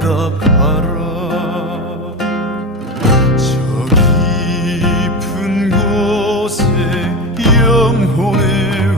가라, 저 깊은 곳에 영혼의